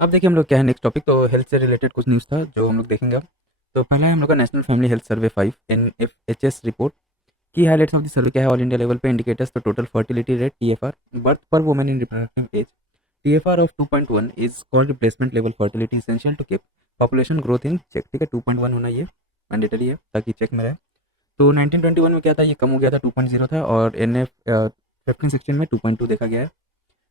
अब देखिए हम लोग क्या है नेक्स्ट टॉपिक, तो हेल्थ से रिलेटेड कुछ न्यूज़ था जो हम लोग देखेंगे अब। तो पहला है हम लोग का national family health survey 5 NFHS report की हाइलाइट्स ऑफ द सर्वे क्या है। ऑल इंडिया लेवल पे इंडिकेटर्स तो total fertility rate TFR, birth per woman in reproductive age, TFR of 2.1 is called replacement level fertility essential to keep population growth in check. ठीक है, 2.1 होना ये मैंडेटरी है ताकि चेक में रहे। तो 1921 में क्या था, ये कम हो गया था, 2.0 था, और NF 15-16 में 2.2 देखा गया है।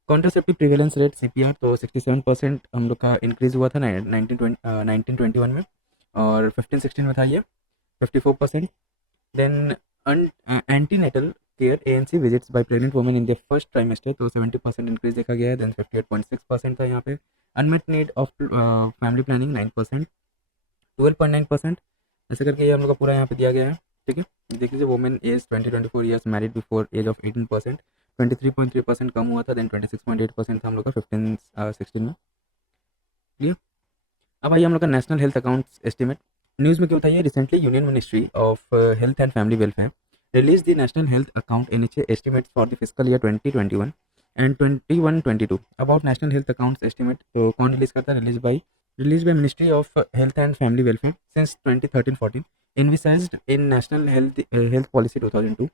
कॉन्ट्रासेप्टिव प्रिवेलेंस रेट CPR तो 67% हम लोग का इंक्रीज हुआ था 1921 में, और 15-16 में था ये 54%। Then antenatal care ANC visits by pregnant women in the first trimester तो 70% इंक्रीज देखा गया है। देन 58.6% था यहाँ पे। Unmet need of family planning 9%, 12.9%, ऐसे करके ये हम लोग का पूरा यहाँ पे दिया गया है। ठीक है, देख लीजिए, women age 20-24 years married before age of 18%, 23.3% कम हुआ था। देन 26.8% था हम लोग का 15-16 में। क्लियर। अब आइए हम लोग का national health accounts estimate. News में क्या बताइए, recently union ministry of health and family welfare release the national health account NHA estimates for the physical year 2021 एंड 21-22 about national health accounts estimate. तो कौन रिलीज करता है, release by ministry of health and family welfare since 2013-14, envisaged in national health policy 2002,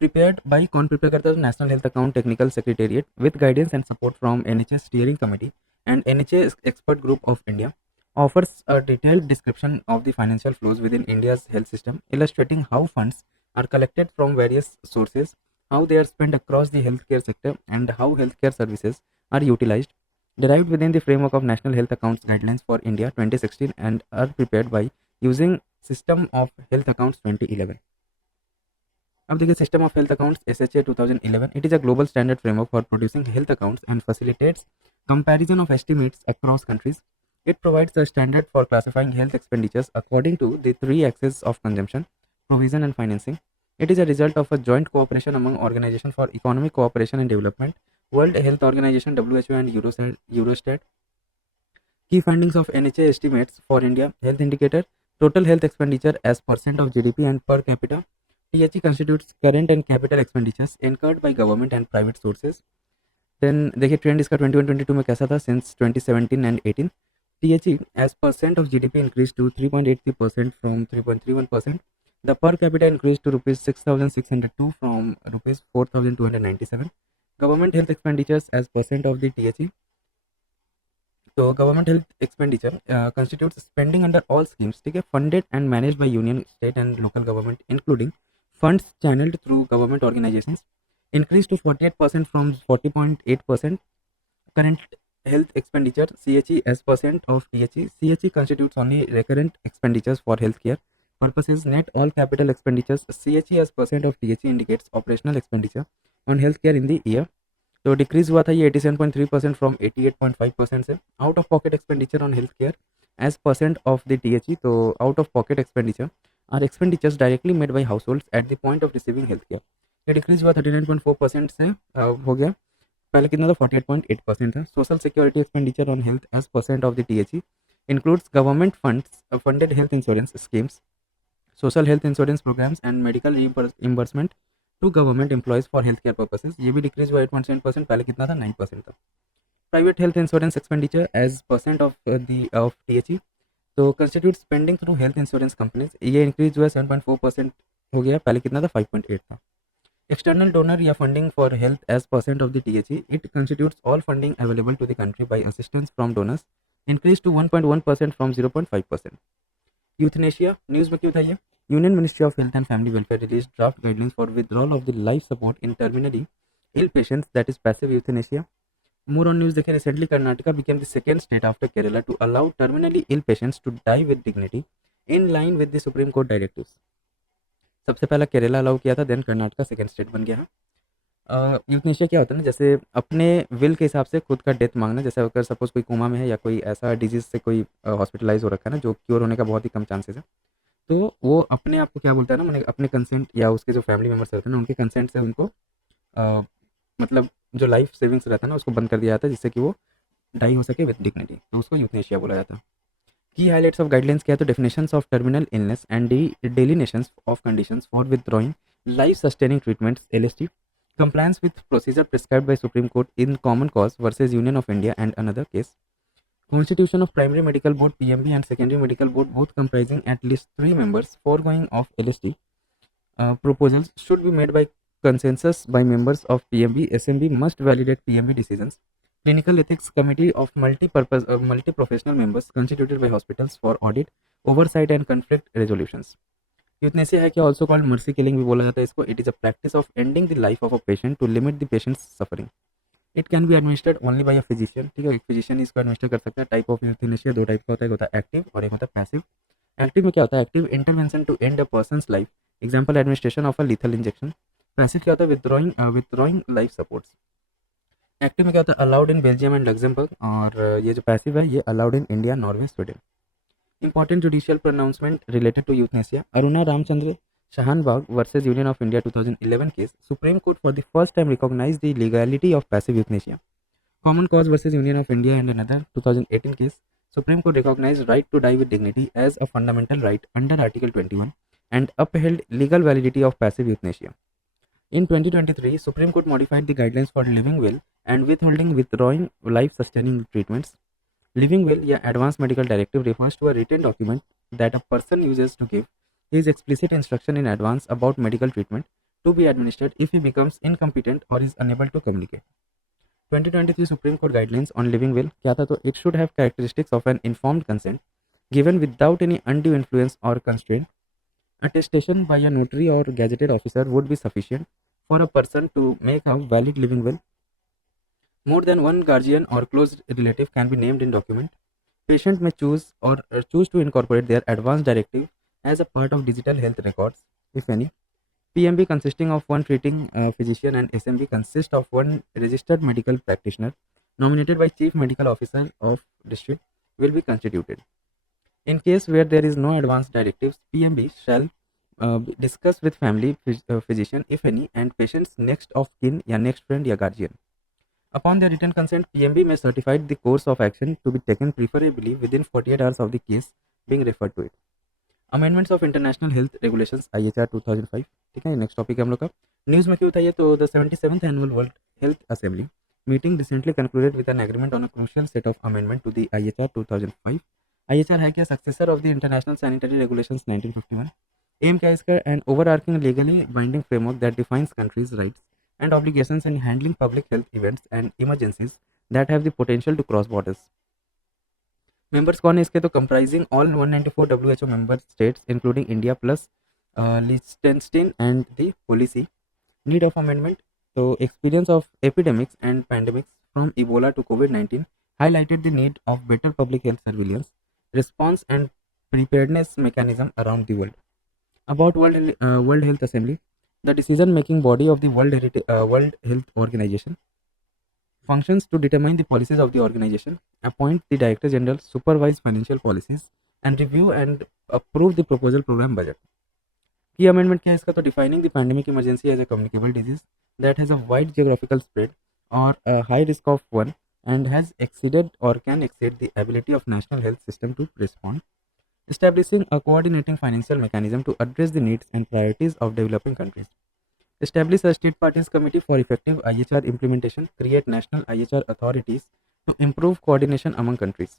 prepared by कौन प्रिपेयर करता है, national health account technical secretariat with guidance and support from NHS steering committee and NHA expert group of India, offers a detailed description of the financial flows within India's health system, illustrating how funds are collected from various sources, how they are spent across the healthcare sector, and how healthcare services are utilized, derived within the framework of National Health Accounts Guidelines for India 2016, and are prepared by using System of Health Accounts 2011. अब देखिए, system of health accounts SHA 2011, it is a global standard framework for producing health accounts and facilitates comparison of estimates across countries. It provides a standard for classifying health expenditures according to the three axes of consumption, provision, and financing. It is a result of a joint cooperation among Organization for Economic Cooperation and Development, World Health Organization WHO, and Eurostat. Key findings of NHA estimates for India: health indicator, total health expenditure as percent of GDP and per capita. THE constitutes current and capital expenditures incurred by government and private sources. Then देखिए, trend इसका 21-22 में कैसा था, since 2017 and 18। THE as percent of GDP increase to 3.83% from 3.31%। The per capita increase to ₹6,602 from ₹4,297। Government health expenditures as percent of the THE, तो government health expenditure constitute spending under all schemes, ठीक है, funded and manage by union, state and local government, including funds channelled through government organisations, increased to 48% from 40.8%. Current health expenditure CHE as percent of THE. CHE constitutes only recurrent expenditures for healthcare purposes. Net all capital expenditures CHE as percent of THE indicates operational expenditure on healthcare in the year. तो decrease हुआ था ये 87.3% from 88.5% से। Out of pocket expenditure on health care as percent of the THE, तो out of pocket expenditure are expenditures directly made by household at the point of receiving health care. ये decrease हुआ 39.4% से हो गया, पहले कितना था, 48.8% था। Social security expenditure on health as percent of the THE includes government funds funded health insurance schemes, social health insurance programmes and medical reimbursement to government employees for health care purposes. ये भी डिक्रीज हुआ 8.7%, पहले कितना था, 9% था। Private health insurance expenditure as percent of THE, तो constitute spending through health insurance companies, ये increase हुआ 7.4% हो गया, पहले कितना था, 5.8 था। एक्सटर्नल डोनर या funding for health as percent of the THE, it constitutes all funding available to the country by assistance from donors, increase to 1.1% from 0.5%। Euthanasia, news में क्यों था ये, union ministry of health and family welfare release draft guidelines for withdrawal of the life support in terminally ill patients, that is passive euthanasia. More on news देखें, recently Karnataka became the second state after Kerala to allow terminally ill patients to die with dignity in line with the supreme court directives. सबसे पहला केरला अलाउ किया था, देन Karnataka second state बन गया। यूथनेशिया क्या होता है ना, जैसे अपने विल के हिसाब से खुद का डेथ मांगना, जैसे अगर सपोज कोई कोमा में है या कोई ऐसा डिजीज से कोई हॉस्पिटलाइज हो रखा है ना, जो क्योर होने का बहुत ही कम चांसेस है, तो वो अपने आप को क्या बोलता है ना, मैंने अपने कंसेंट या उसके जो फैमिली मेम्बर्स रहते हैं ना, उनके कंसेंट से उनको अ, मतलब जो लाइफ सेविंग्स रहता है ना, उसको बंद कर दिया जाता है, जिससे कि वो डाई हो सके विद डिग्निटी, तो उसको यूथनेशिया बोला जाता है। की हाइलाइट्स ऑफ गाइडलाइंस क्या है, तो definitions of terminal illness and delineations of conditions for withdrawing life sustaining treatments LST, compliance with procedure prescribed by Supreme Court in Common Cause versus Union of India and another case, Constitution of Primary Medical Board PMB and Secondary Medical Board both comprising at least 3 members foregoing of LST proposals should be made by consensus by members of PMB. SMB must validate PMB decisions. Clinical Ethics Committee of multi-professional members constituted by hospitals for audit, oversight and conflict resolutions. Euthanasia है क्या also called mercy killing भी बोला जाता है इसको. It is a practice of ending the life of a patient to limit the patient's suffering. It can be administered only by a physician. ठीक है, एक physician इसको administer कर सकता है. Type of euthanasia दो टाइप का होता है, एक होता है active और एक होता है passive. Active में क्या होता है? Active intervention to end a person's life. Example administration of a lethal injection. Passive क्या होता है? Withdrawing life supports. एक्टिव में क्या होता है? Allowed in Belgium and Luxembourg, और ये जो पैसिव है ये allowed in India, Norway, Sweden. Important judicial pronouncement related to euthanasia. Aruna Ramchandra Shanbaug versus union of India 2011 case. Supreme court for the first time recognise the legality of passive euthanasia. Common cause versus union of India and another 2018 case. Supreme Court recognized right to die with dignity as a fundamental right under Article 21 and upheld legal validity of passive euthanasia. In 2023, Supreme Court modified the guidelines for living will and withdrawing life-sustaining treatments. Living will या advanced medical directive refers to a written document that a person uses to give his explicit instruction in advance about medical treatment to be administered if he becomes incompetent or is unable to communicate. 2023 Supreme Court guidelines on living will क्या था? तो it should have characteristics of an informed consent given without any undue influence or constraint. Attestation by a notary or gazetted officer would be sufficient for a person to make a valid living will. More than one guardian or close relative can be named in document. Patient may choose to incorporate their advance directive as a part of digital health records, if any. PMB consisting of one treating physician and SMB consists of one registered medical practitioner nominated by Chief Medical Officer of district will be constituted. In case where there is no advance directives, PMB shall discuss with family physician, if any, and patient's next of kin या next friend या guardian. Upon their written consent, PMB may certify the course of action to be taken preferably within 48 hours of the case being referred to it. Amendments of International Health Regulations IHR 2005. ठीक है, next topic है हम लोग का. न्यूज़ में क्यों था ये? तो the 77th annual world health assembly meeting recently concluded with an agreement on a crucial set of amendment to the IHR 2005. IHR है क्या? Successor of the international sanitary regulations 1951. Aim क्या है इसका? An overarching legally binding framework that defines countries rights and obligations in handling public health events and emergencies that have the potential to cross borders. Members कौन है इसके? तो comprising all 194 WHO member states including India plus Liechtenstein and the policy. Need of amendment. So experience of epidemics and pandemics from Ebola to COVID-19 highlighted the need of better public health surveillance, response and preparedness mechanism around the world. About World Health Assembly. The decision-making body of the World Health Organization functions to determine the policies of the organization, appoint the Director General, supervise financial policies, and review and approve the proposal program budget. Key amendment क्या है इसका? तो defining the pandemic emergency as a communicable disease that has a wide geographical spread or a high risk of one and has exceeded or can exceed the ability of national health system to respond. Establishing a coordinating financial mechanism to address the needs and priorities of developing countries. Establish a state parties committee for effective IHR implementation. Create national IHR authorities to improve coordination among countries.